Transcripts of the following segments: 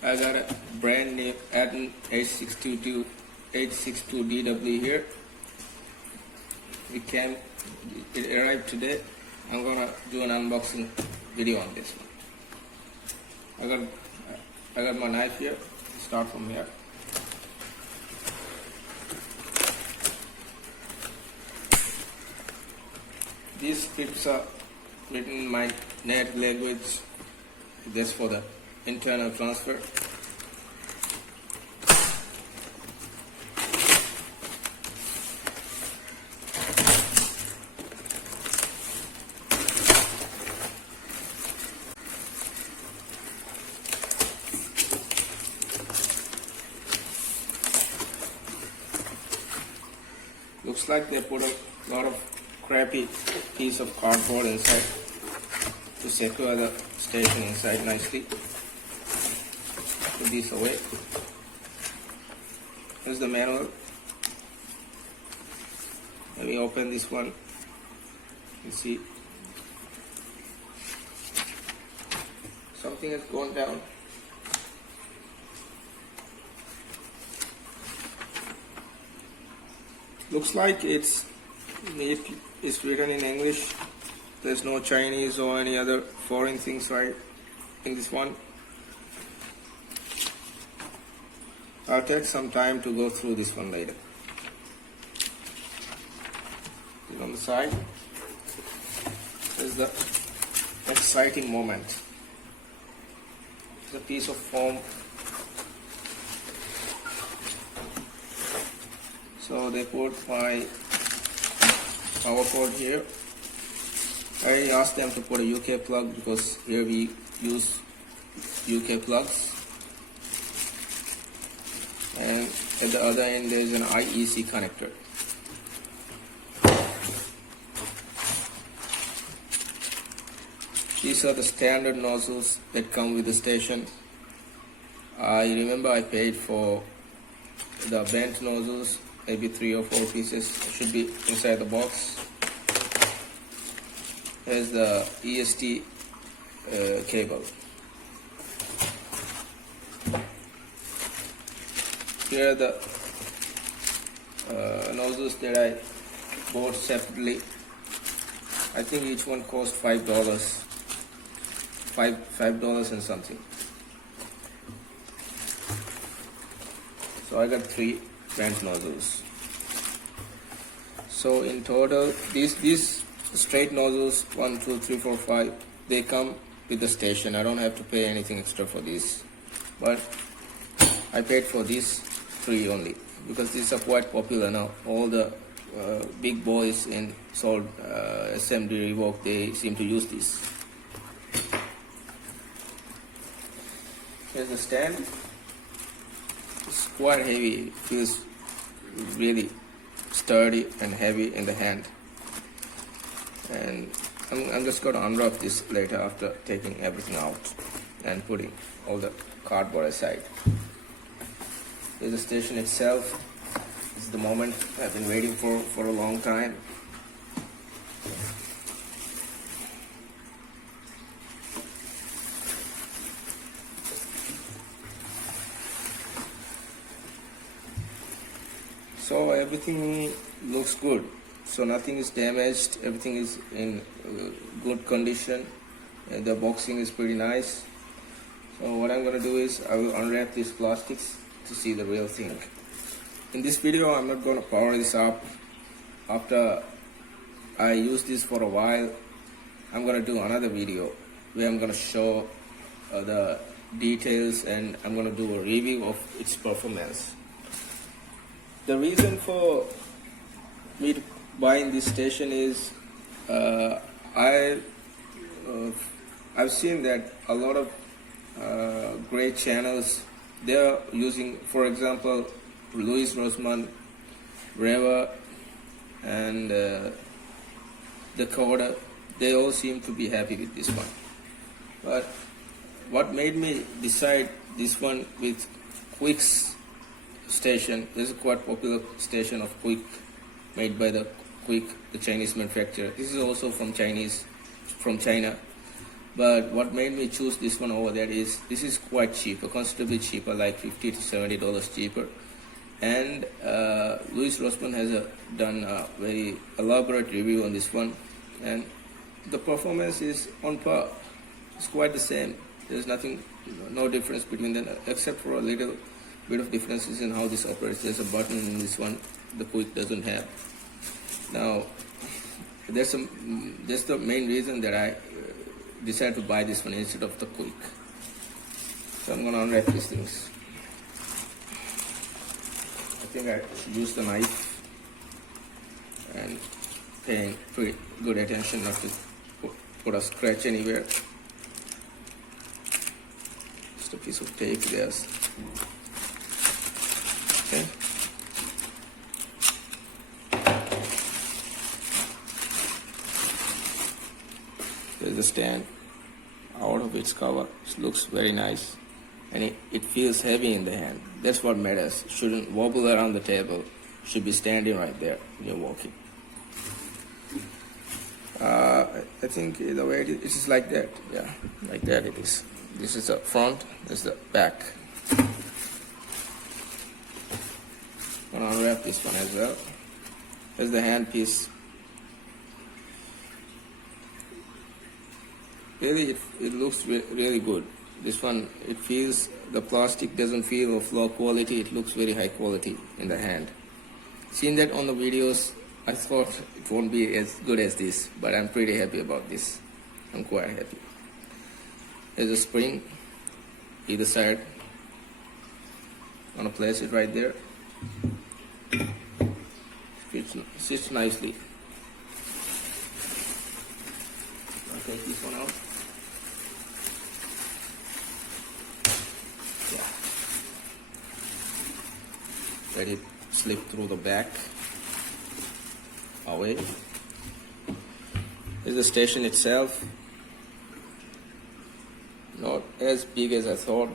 I got a brand new Atten 862D here. It arrived today. I'm gonna do an unboxing video on this one. I got my knife here. Start from here. These scripts are written in my native language. That's for the internal transfer. Looks like they put a lot of crappy piece of cardboard inside to secure the station inside nicely. Put this away. Here's the manual. Let me open this one. You see something has gone down. Looks like it's written in English. There's no Chinese or any other foreign things right in this one. I'll take some time to go through this one later. And on the side is the exciting moment. It's a piece of foam. So they put my power cord here. I asked them to put a UK plug because here we use UK plugs. And at the other end there is an IEC connector. These are the standard nozzles that come with the station. I remember I paid for the bent nozzles, maybe 3 or 4 pieces should be inside the box. Here's the EST cable. Here are the nozzles that I bought separately. I think each one cost $5. $5 and something. So I got 3 bent nozzles. So in total, these straight nozzles 1, 2, 3, 4, 5, they come with the station. I don't have to pay anything extra for these, but I paid for these 3 only because these are quite popular now. All the big boys in Salt, SMD, Revoke, they seem to use this. Here's the stand. It's quite heavy. It feels really sturdy and heavy in the hand. And I'm just going to unwrap this later after taking everything out and putting all the cardboard aside. Here's the station itself. This is the moment I've been waiting for a long time. So everything looks good. So nothing is damaged. Everything is in good condition. The boxing is pretty nice. So what I'm going to do is I will unwrap these plastics to see the real thing. In this video, I'm not going to power this up. After I use this for a while, I'm going to do another video where I'm going to show the details and I'm going to do a review of its performance. The reason for me to buying this station is I've seen that a lot of great channels, they're using, for example, Louis Rossmann, Reva, and Dakota. They all seem to be happy with this one. But what made me decide this one with Quick's station, there's a quite popular station of Quick made by the Quick, the Chinese manufacturer. This is also from China. But what made me choose this one over there is this is quite cheaper, considerably cheaper, like $50 to $70 cheaper. And Louis Rossmann has done a very elaborate review on this one, and the performance is on par. It's quite the same. There's nothing, no difference between them, except for a little bit of differences in how this operates. There's a button in this one the Quick doesn't have. Now, that's the main reason that I decided to buy this one instead of the Quick. So I'm gonna unwrap these things. I think I should use the knife and paying pretty good attention not to put a scratch anywhere. Just a piece of tape there. Okay. There's the stand out of its cover. It looks very nice, and it feels heavy in the hand. That's what matters. It shouldn't wobble around the table. It should be standing right there when you're walking. I think the way it is like that. Yeah, like that it is. This is the front. This is the back. I'm gonna unwrap this one as well. There's the hand piece. Really, it looks really good. This one, it feels, the plastic doesn't feel of low quality. It looks very high quality in the hand. Seeing that on the videos, I thought it won't be as good as this, but I'm pretty happy about this. I'm quite happy. There's a spring either side. I'm gonna place it right there. Sits nicely. I'll take this one out. Yeah. Let it slip through the back. Away. Here's the station itself. Not as big as I thought.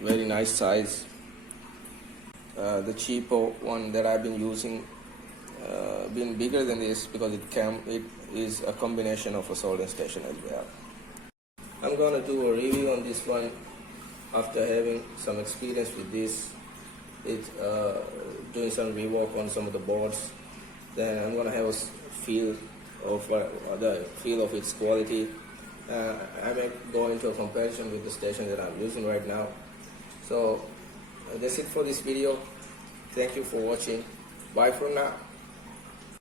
Very nice size. The cheaper one that I've been using been bigger than this because it is a combination of a soldering station as well. I'm gonna do a review on this one after having some experience with this. It's doing some rework on some of the boards. Then I'm gonna have a feel of its quality. I may go into a comparison with the station that I'm using right now. So that's it for this video. Thank you for watching. Bye for now.